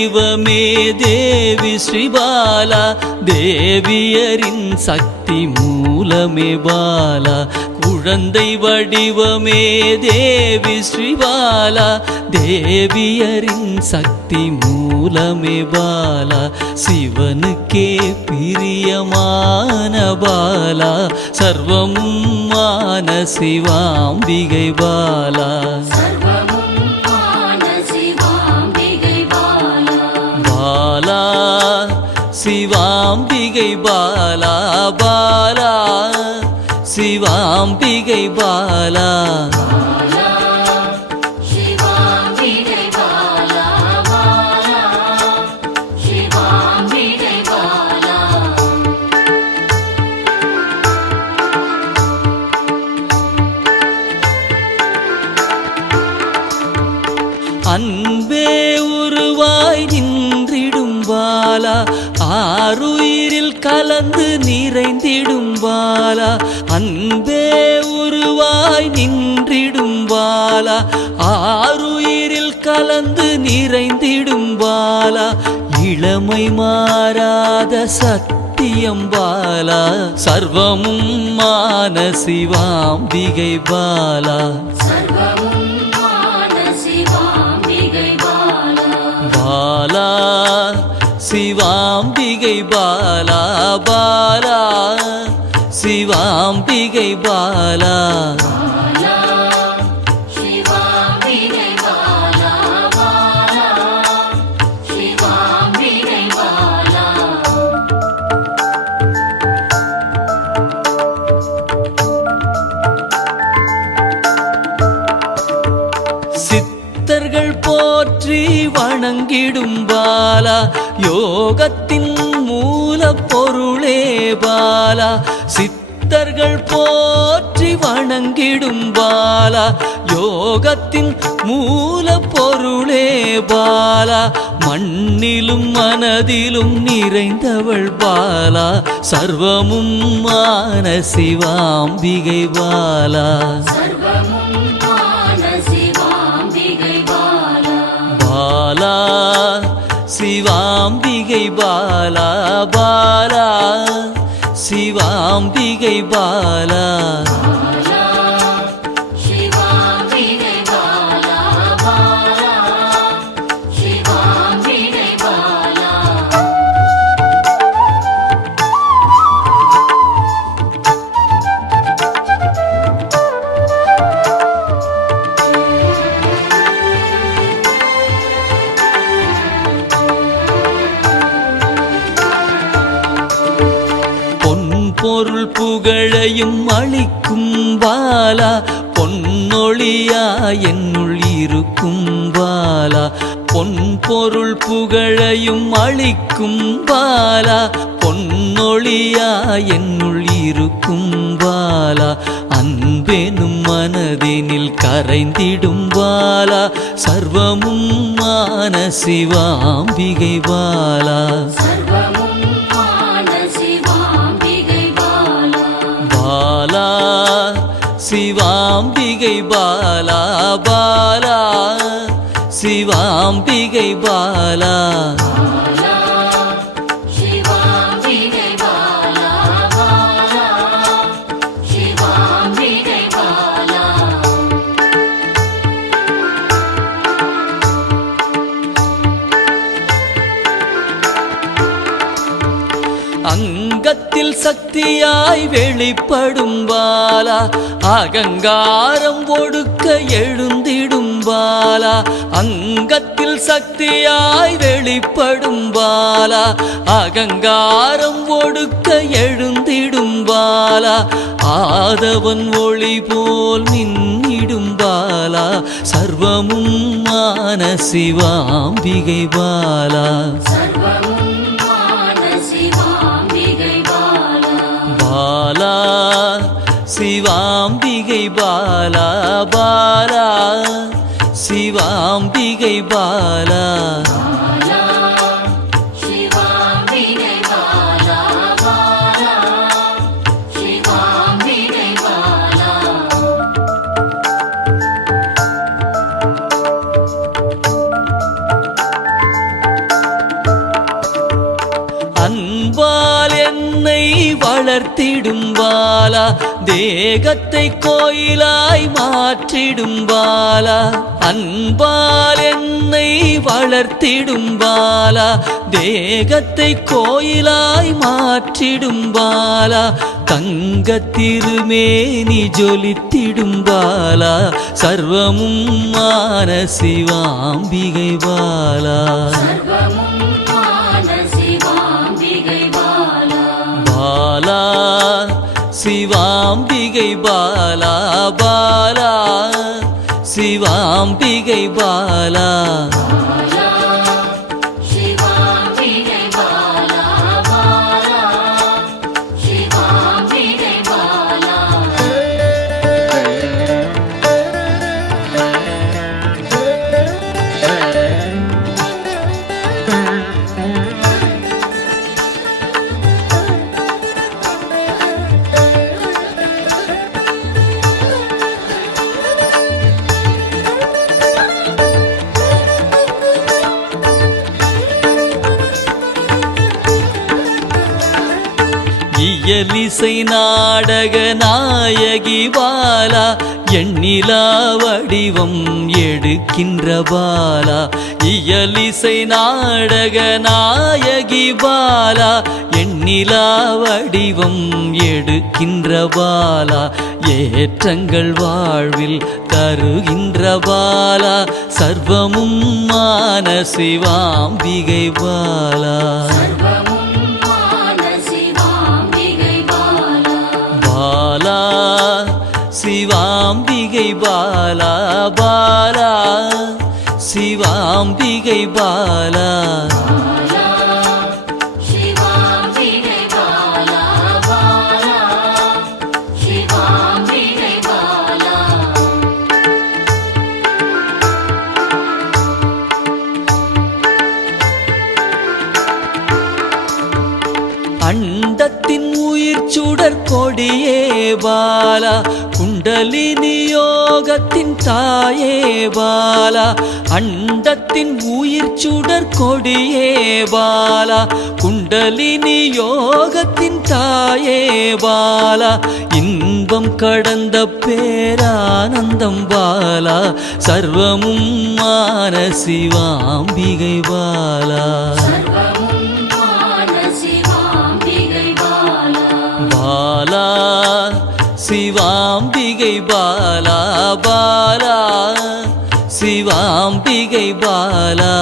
வடிவமே தேவி ஸ்ரீபாலா, தேவியரின் சக்தி மூலமே பாலா. குழந்தை வடிவமே தேவி ஸ்ரீபாலா, தேவியரின் சக்தி மூலமே பாலா. சிவனுக்கே பிரியமான பாலா, சர்வமுமான சிவாம்பிகை பாலா. பாலா சிவாம்பிகை பாலா, பாலா சிவாம்பிகை பாலா. அன்பே உருவாய் நின்றிடும் பாலா, ஆருயிரில் கலந்து நிறைந்திடும் பாலா. அன்பே உருவாய் நின்றிடும் பாலா, ஆருயிரில் கலந்து நிறைந்திடும் பாலா. இளமை மாறாத சத்தியம் பாலா, சர்வமும் மான சிவாம்பிகை பாலா. பாலா சிவாம்பிகை பாலா, பாலா சிவாம்பிகை பாலா. சித்தர்கள் போற்றி வணங்கிடும் பாலா, யோகத்தின் மூல பொருளே பாலா. சித்தர்கள் போற்றி வணங்கிடும் பாலா, யோகத்தின் மூல பொருளே பாலா. மண்ணிலும் மனதிலும் நிறைந்தவள் பாலா, சர்வமும் மான சிவாம்பிகை பாலா. பாலா சிவாம்பிகை பாலா, பாலா சிவாம்பிகை பாலா. பொருள் புகழையும் அளிக்கும் பாலா, பொன்னொழியா என்னுள் இருக்கும் பாலா. பொன் பொருள் புகழையும் அளிக்கும் பாலா, பொன்னொழியா என்னுள் இருக்கும் பாலா. அன்பெனும் மனதினில் கரைந்திடும் பாலா, சர்வமும் மான சிவாம்பிகை பாலா. பாலா சிவாம்பிகை பாலா, பாலா சிவாம்பிகை பாலா. அங்கத்தில் சக்தியாய் வெளிப்படும் பாலா, அகங்காரம் ஒடுக்க எழுந்திடும் பாலா. அங்கத்தில் சக்தியாய் வெளிப்படும் பாலா, அகங்காரம் ஒடுக்க எழுந்திடும் பாலா. ஆதவன் ஒளி போல் மின்னிடும் பாலா, சர்வமும் மான சிவாம்பிகை பாலா. பாலா சிவாம்பிகை பாலா, பாலா சிவாம்பிகை பாலா. வளர்த்திடும் பாலா தேகத்தை கோயிலாய் மாற்றிடும் பாலா அன்பால் என்னை வளர்த்திடும் பாலா தேகத்தை கோயிலாய் மாற்றிடும் பாலா தங்க திருமேனி ஜொலித்திடும் பாலா சர்வமும் மான சிவாம்பிகை பாலா பாலா சிவாம்பிகை பாலா பாலா சிவாம்பிகை பாலா இயலிசை நாடக நாயகி பாலா எண்ணிலா வடிவம் எடுக்கின்ற பாலா இயலிசை நாடக நாயகி பாலா எண்ணிலா வடிவம் எடுக்கின்ற பாலா ஏற்றங்கள் வாழ்வில் தருகின்ற பாலா சர்வமும் மான சிவாம்பிகை பாலா பாலா சிவாம்பிகை பாலா பாலா சிவாம்பிகை பாலா அண்டத்தின் உயிர் சுடர் கொடியே பாலா குண்டலினி யோகத்தின் தாயே பாலா அண்டத்தின் உயிர் சுடர் கொடியே பாலா குண்டலினி யோகத்தின் தாயே பாலா இன்பம் கடந்த பேரானந்தம் பாலா சர்வமும் மான சிவாம்பிகை பாலா பாலா சிவாம்பிகை பாலா பாலா சிவாம்பிகை பாலா